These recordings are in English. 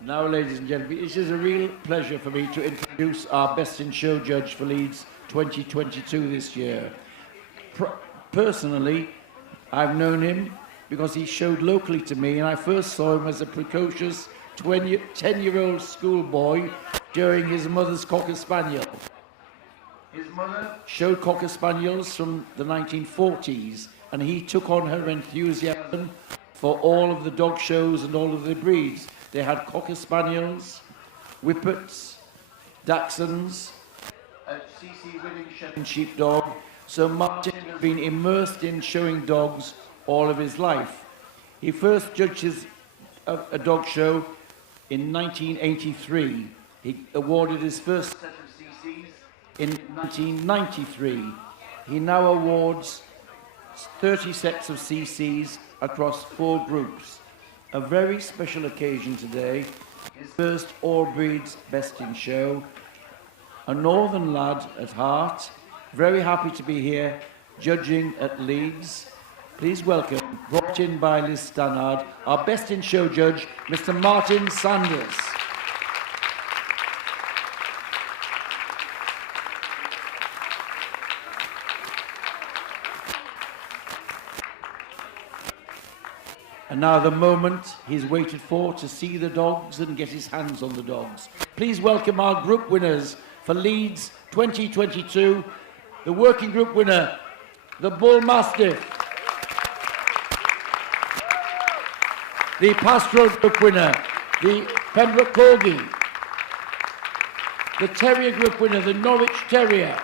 Now, ladies and gentlemen, it is a real pleasure for me to introduce our Best in Show judge for Leeds 2022 this year. Personally, I've known him because he showed locally to me, and I first saw him as a precocious 10-year-old schoolboy during his mother's Cocker Spaniel. His mother showed Cocker Spaniels from the 1940s, and he took on her enthusiasm for all of the dog shows and all of the breeds. They had Cocker Spaniels, Whippets, Dachshunds, CC Willing Shetland Sheepdog. So Martin has been immersed in showing dogs all of his life. He first judged a dog show in 1983. He awarded his first set of CCs in 1993. He now awards 30 sets of CCs across 4 groups. A very special occasion today, his first All Breeds Best in Show. A northern lad at heart, very happy to be here, judging at Leeds. Please welcome, brought in by Liz Stannard, our Best in Show judge, Mr. Martin Sanders. And now the moment he's waited for to see the dogs and get his hands on the dogs. Please welcome our group winners for Leeds 2022. The working group winner, the Bull Mastiff. The pastoral group winner, the Pembroke Corgi. The terrier group winner, the Norwich Terrier.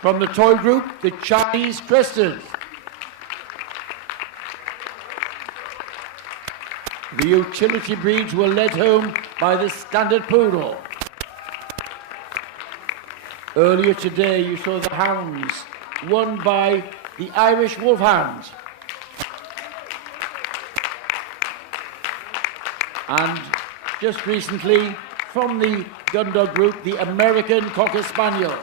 From the toy group, the Chinese Crested. The utility breeds were led home by the standard Poodle. Earlier today, you saw the hounds won by the Irish Wolfhound. And just recently, from the gun dog group, the American Cocker Spaniel.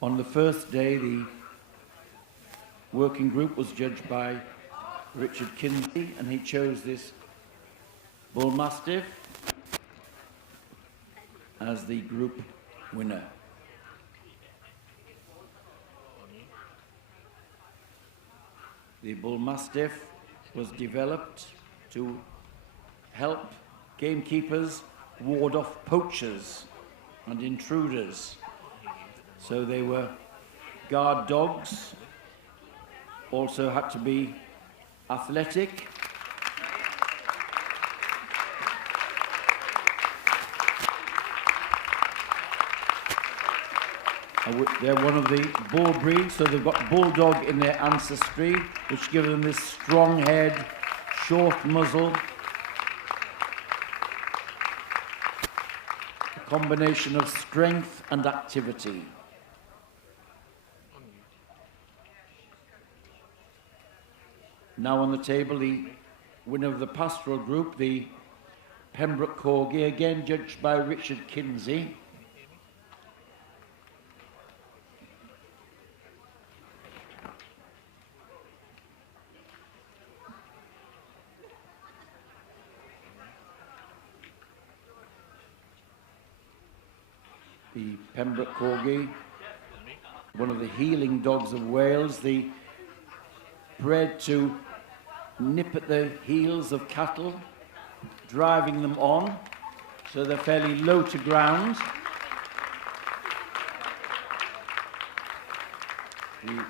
On the first day, the working group was judged by Richard Kinsey, and he chose this Bull Mastiff as the group winner. The Bull Mastiff was developed to help gamekeepers ward off poachers and intruders. So they were guard dogs, also had to be athletic. They're one of the bull breeds, so they've got bulldog in their ancestry, which gives them this strong head, short muzzle, a combination of strength and activity. Now on the table, the winner of the pastoral group, the Pembroke Corgi, again judged by Richard Kinsey. The Pembroke Corgi, one of the healing dogs of Wales, bred to nip at the heels of cattle, driving them on, so they're fairly low to ground. The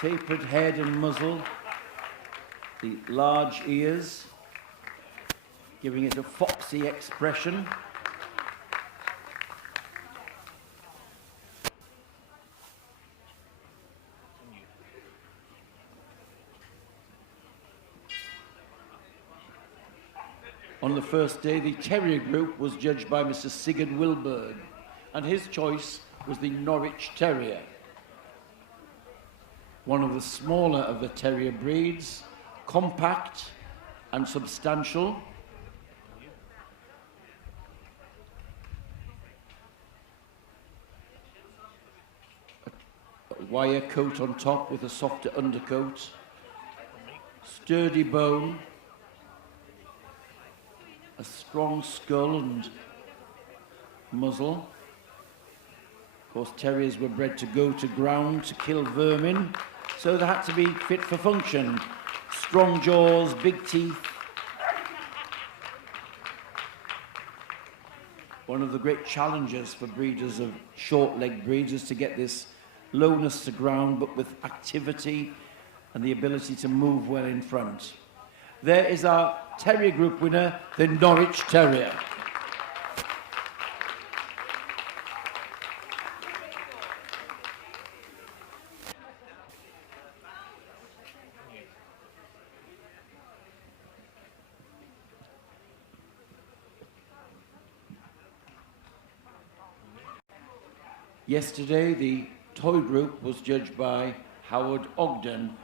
tapered head and muzzle, the large ears, giving it a foxy expression. On the first day, the Terrier group was judged by Mr. Sigurd Wilberg, and his choice was the Norwich Terrier, one of the smaller of the terrier breeds, compact and substantial. A wire coat on top with a softer undercoat, sturdy bone, a strong skull and muzzle. Of course, terriers were bred to go to ground to kill vermin, so they had to be fit for function. Strong jaws, big teeth. One of the great challenges for breeders of short-legged breeds is to get this lowness to ground, but with activity and the ability to move well in front. There is our Terrier Group winner, the Norwich Terrier. Yesterday, the toy group was judged by Howard Ogden.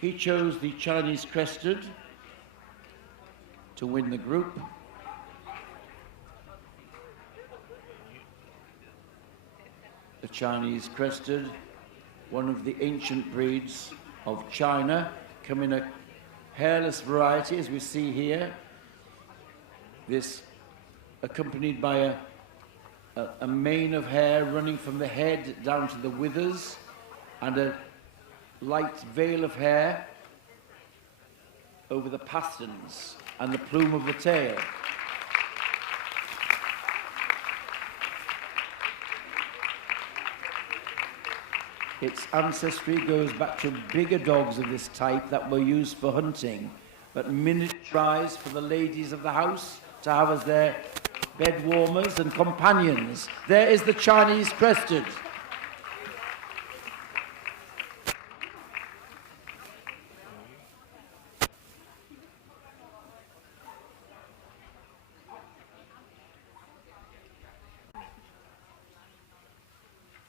He chose the Chinese Crested to win the group. The Chinese Crested, one of the ancient breeds of China, come in a hairless variety, as we see here. This accompanied by a mane of hair running from the head down to the withers, and a light veil of hair over the pasterns and the plume of the tail. Its ancestry goes back to bigger dogs of this type that were used for hunting, but miniaturized for the ladies of the house to have as their bed warmers and companions. There is the Chinese Crested.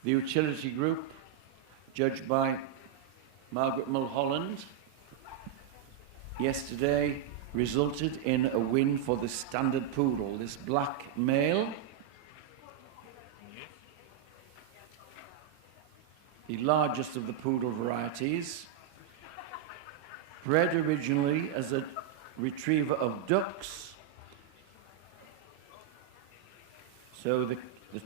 The utility group, judged by Margaret Mulholland, yesterday resulted in a win for the standard poodle, this black male. The largest of the poodle varieties, bred originally as a retriever of ducks. So the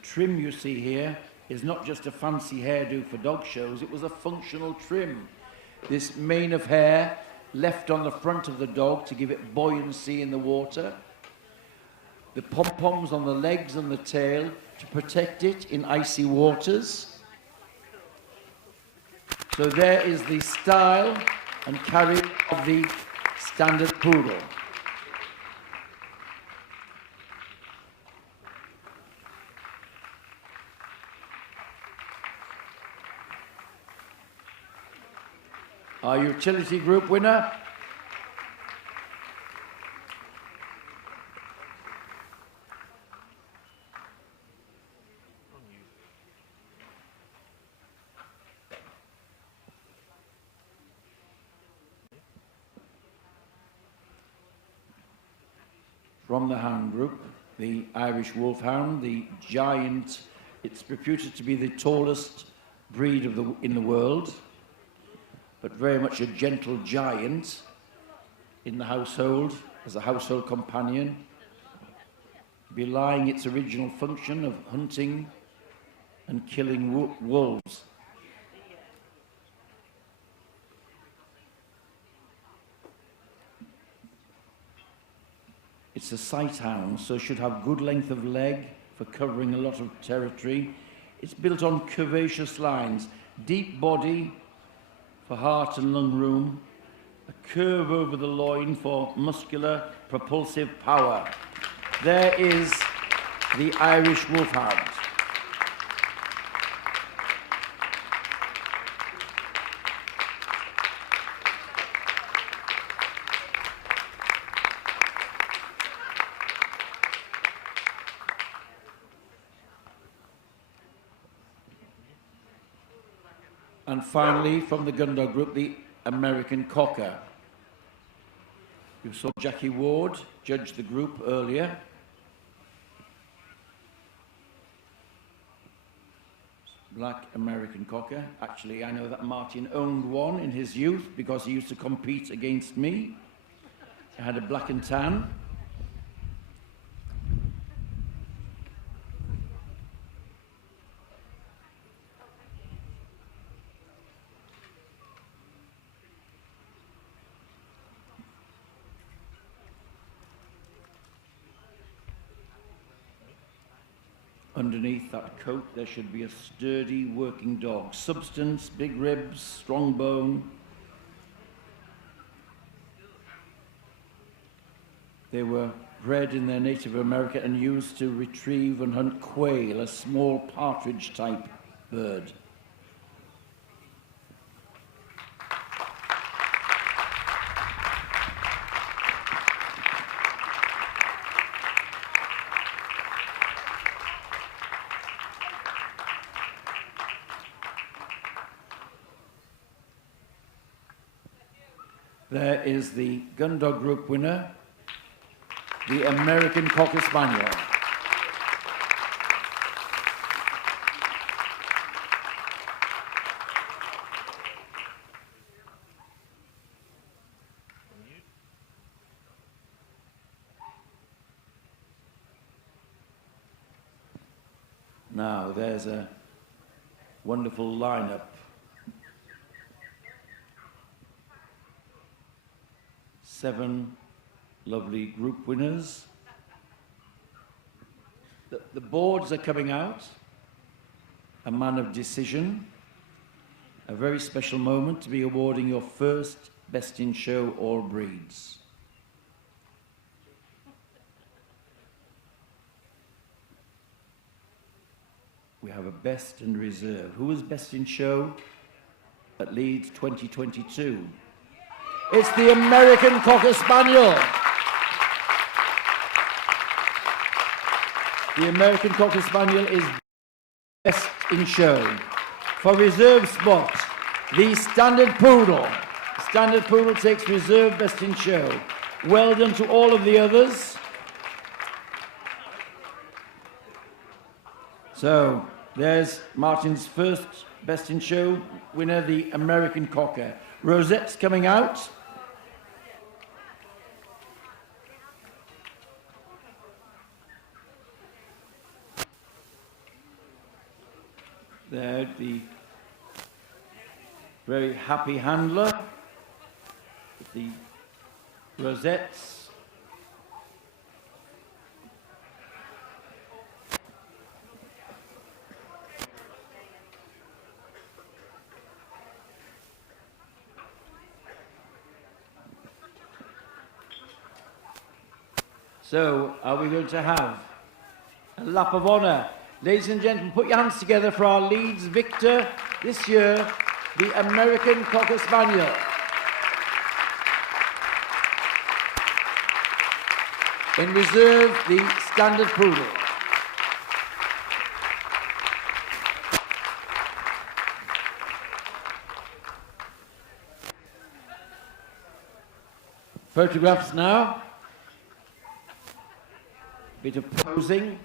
trim you see here is not just a fancy hairdo for dog shows, it was a functional trim. This mane of hair left on the front of the dog to give it buoyancy in the water. The pom-poms on the legs and the tail to protect it in icy waters. So there is the style and carriage of the standard poodle. Our utility group winner, from the hound group, the Irish Wolfhound, the giant. It's reputed to be the tallest breed in the world, but very much a gentle giant in the household, as a household companion, belying its original function of hunting and killing wolves. It's a sight hound, so should have good length of leg for covering a lot of territory. It's built on curvaceous lines, deep body for heart and lung room, a curve over the loin for muscular, propulsive power. There is the Irish Wolfhound. And finally, from the Gundog group, the American Cocker. You saw Jackie Ward judge the group earlier. Black American Cocker. Actually, I know that Martin owned one in his youth because he used to compete against me. I had a black and tan. Underneath that coat, there should be a sturdy working dog. Substance, big ribs, strong bone. They were bred in their native America and used to retrieve and hunt quail, a small partridge-type bird. There is the Gundog Group winner, the American Cocker Spaniel. Now, there's a wonderful lineup. 7 lovely group winners. The boards are coming out. A man of decision. A very special moment to be awarding your first Best in Show All Breeds. We have a Best and Reserve. Who was Best in Show at Leeds 2022? It's the American Cocker Spaniel. The American Cocker Spaniel is Best in Show. For reserve spot, the Standard Poodle. Standard Poodle takes reserve Best in Show. Well done to all of the others. So, there's Martin's first Best in Show winner, the American Cocker. Rosette's coming out. There, the very happy handler with the rosettes. So, are we going to have a lap of honour? Ladies and gentlemen, put your hands together for our Leeds victor this year, the American Cocker Spaniel. In reserve, the Standard Poodle. Photographs now. Bit of posing.